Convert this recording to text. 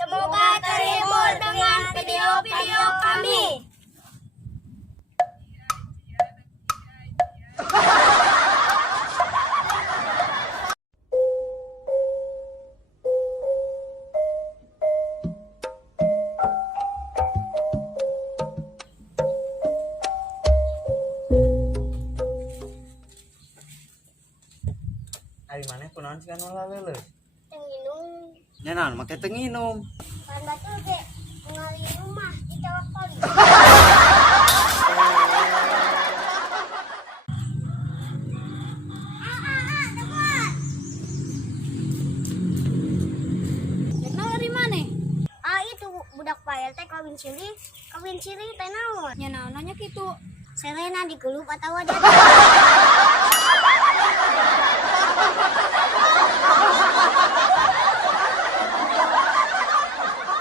Semoga terhibur dengan video-video kami. Ari maneh kunaon sih anu laleuleus? Teu nginum. Nya naon make teu nginum. Pan batur ge ngali rumah di telepon. Kenal dari mana? Itu budak pael teh kawin siri teh naon? Nya naon nanya gitu. Serena di gelup atawa jatuh.